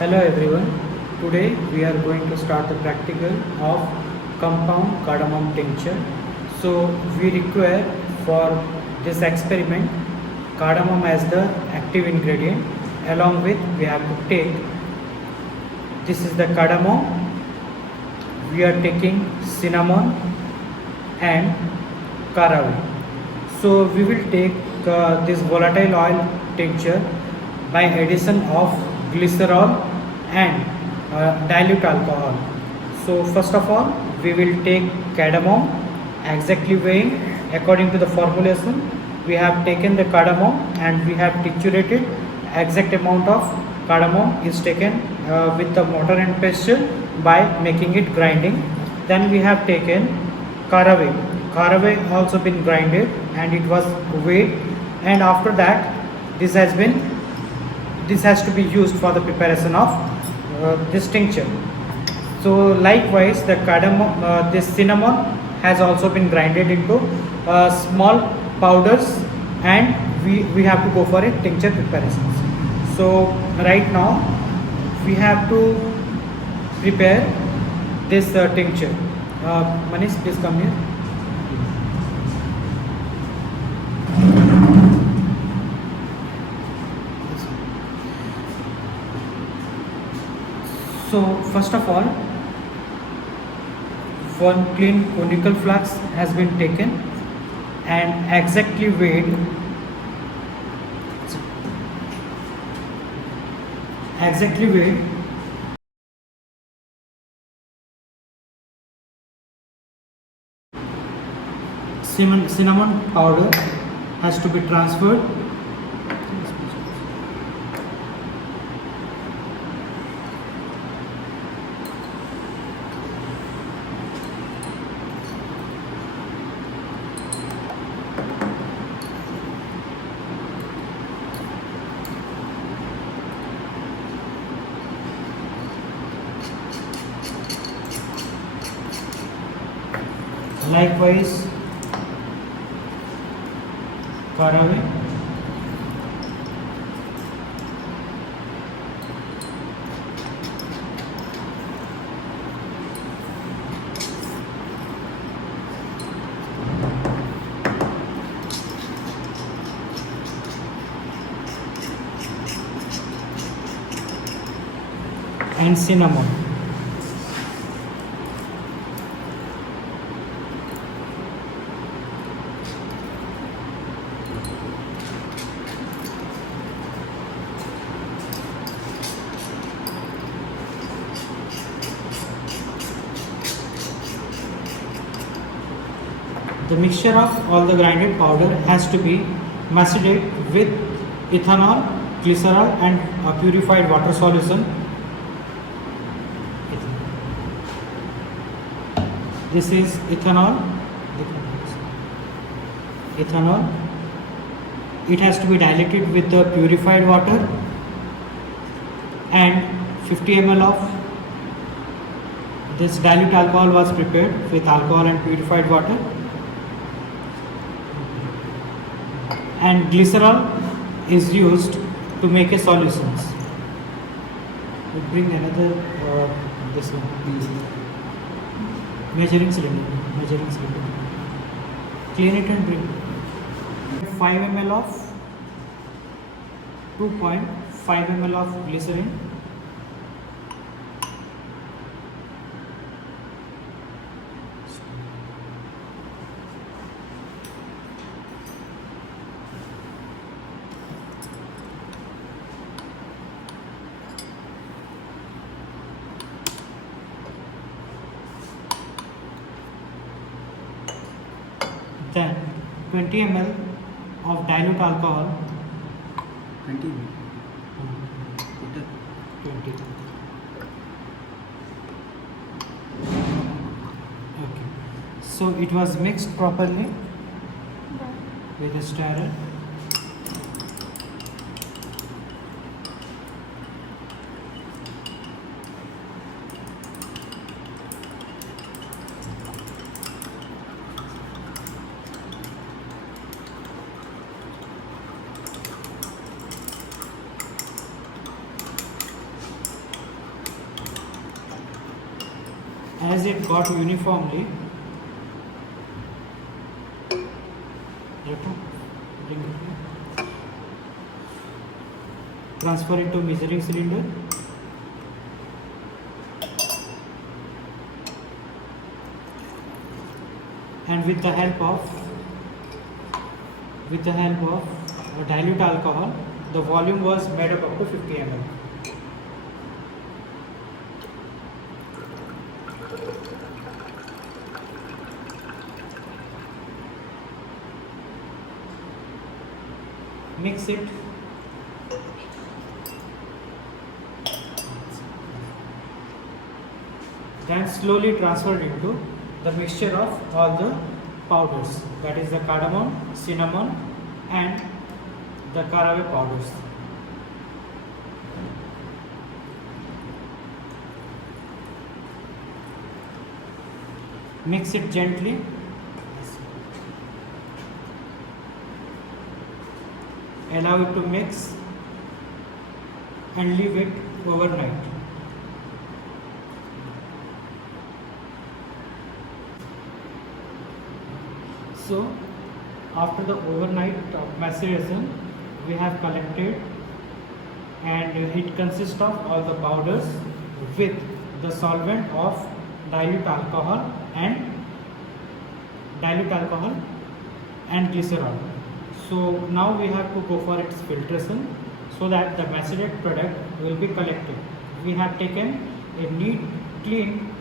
Hello everyone. Today we are going to start the practical of compound cardamom tincture. So we require for this experiment cardamom as the active ingredient. Along with we have to take, this is the cardamom, we are taking cinnamon and caraway. So we will take this volatile oil tincture by addition of glycerol and dilute alcohol. So first of all we will take cardamom, exactly weighing according to the formulation. We have taken the cardamom and we have triturated. Exact amount of cardamom is taken with the mortar and pestle by making it grinding. Then we have taken caraway. Caraway also been grinded and it was weighed, and after that this has to be used for the preparation of this tincture. So likewise the cardamom, this cinnamon has also been grinded into small powders, and we have to go for a tincture preparations. So right now we have to prepare this tincture. Manish, please come here. So first of all, one clean conical flask has been taken and exactly weighed. Cinnamon powder has to be transferred. Likewise, caraway, and cinnamon. The mixture of all the grinded powder has to be macerated with ethanol, glycerol and a purified water solution. This is ethanol. It has to be diluted with the purified water, and 50 ml of this dilute alcohol was prepared with alcohol and purified water. And glycerol is used to make a solutions. We bring another this one, measuring cylinder. Clean it and bring 5 ml of 2.5 ml of glycerin. Then 20 ml of dilute alcohol. 20. 20. Okay. So it was mixed properly with a stirrer. as it got uniformly, bring it, transfer it to measuring cylinder, and with the help of dilute alcohol, the volume was made up to 50 ml. Mix it. Then slowly transfer it into the mixture of all the powders, that is the cardamom, cinnamon and the caraway powders. Mix it gently. Allow it to mix and leave it overnight. So after the overnight of maceration, we have collected, and it consists of all the powders with the solvent of dilute alcohol and glycerol. So now we have to go for its filtration so that the macerated product will be collected. We have taken a neat, clean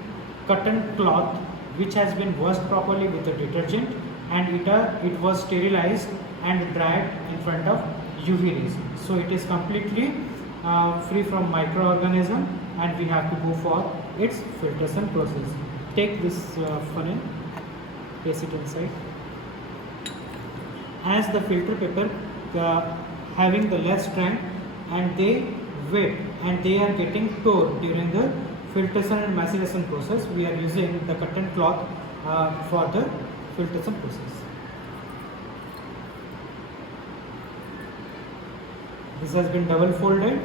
cotton cloth which has been washed properly with the detergent, and it was sterilized and dried in front of UV rays. So it is completely free from microorganism, and we have to go for its filtration process. Take this funnel, place it inside. As the filter paper having the less strength, and they wet and they are getting torn during the filtration and maceration process, we are using the cotton cloth for the filtration process. This has been double folded.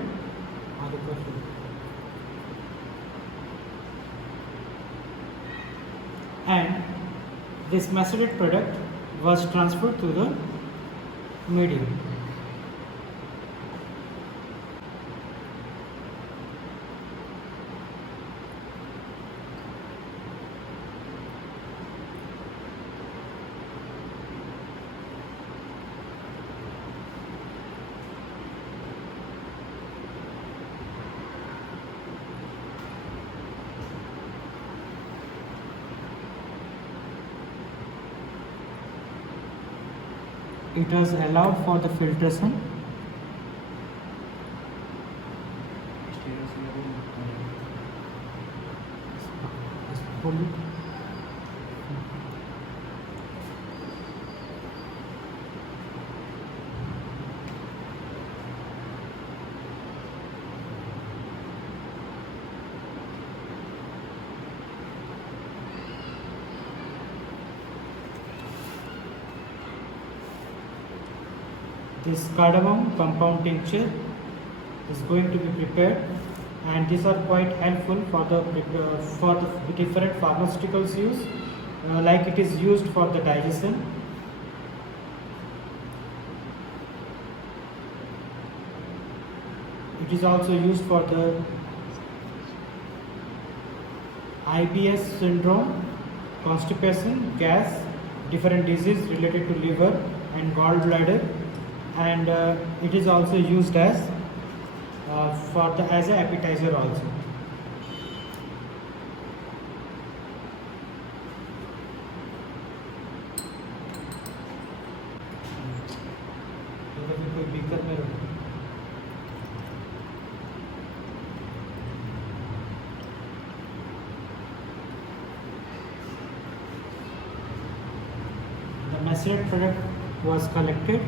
And this macerated product was transferred to the medium. It was allowed for the filtration. Hold it. This cardamom compound tincture is going to be prepared, and these are quite helpful for the different pharmaceuticals use, like it is used for the digestion. It is also used for the IBS syndrome, constipation, gas, different disease related to liver and gallbladder, and it is also used as as an appetizer also. The macerated product was collected.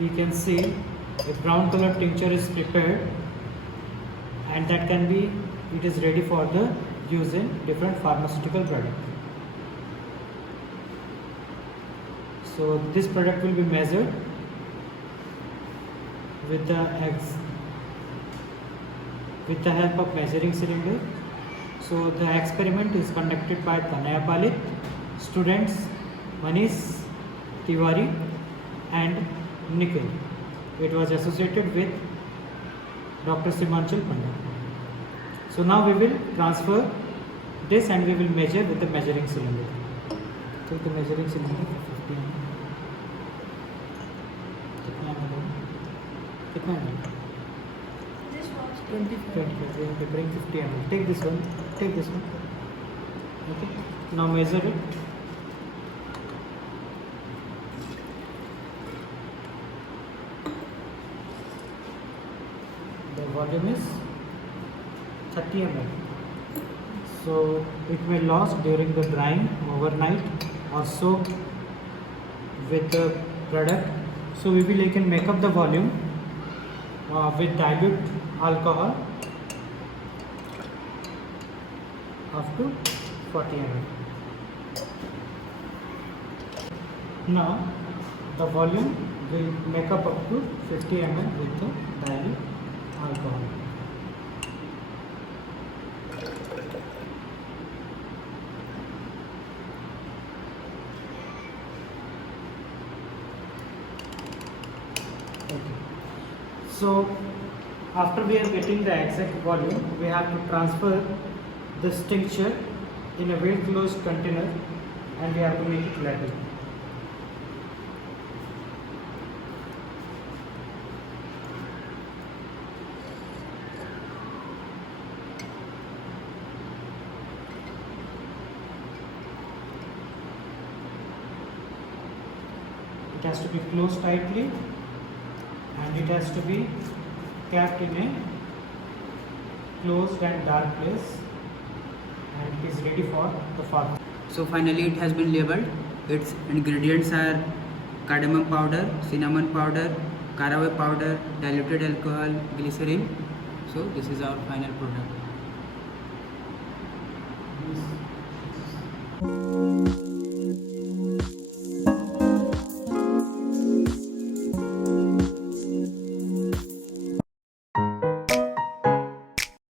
We can see a brown color tincture is prepared, and that can be, it is ready for the use in different pharmaceutical products. So this product will be measured with the eggs. with the help of measuring cylinder. So the experiment is conducted by Tanaya Palit, students Manish Tiwari and Nikhil. It was associated with Dr. Simanchal Pandit. So now we will transfer this and we will measure with the measuring cylinder. Take the measuring cylinder for 50 ml. कितना ml है? कितना ml? 25. We are preparing 50 ml. Take this one. Take this one. Okay. Now measure it. The volume is 30 ml. So it may lost during the drying overnight or soak with the product. So we will make up the volume with dilute alcohol up to 40 ml. Now the volume will make up to 50 ml with the dilute alcohol. Okay. So after we are getting the exact volume, we have to transfer this tincture in a well closed container and we have to make it label. It has to be closed tightly and it has to be kept in a closed and dark place and it is ready for the farm. So finally it has been labeled. Its ingredients are cardamom powder, cinnamon powder, caraway powder, diluted alcohol, glycerin. So this is our final product. This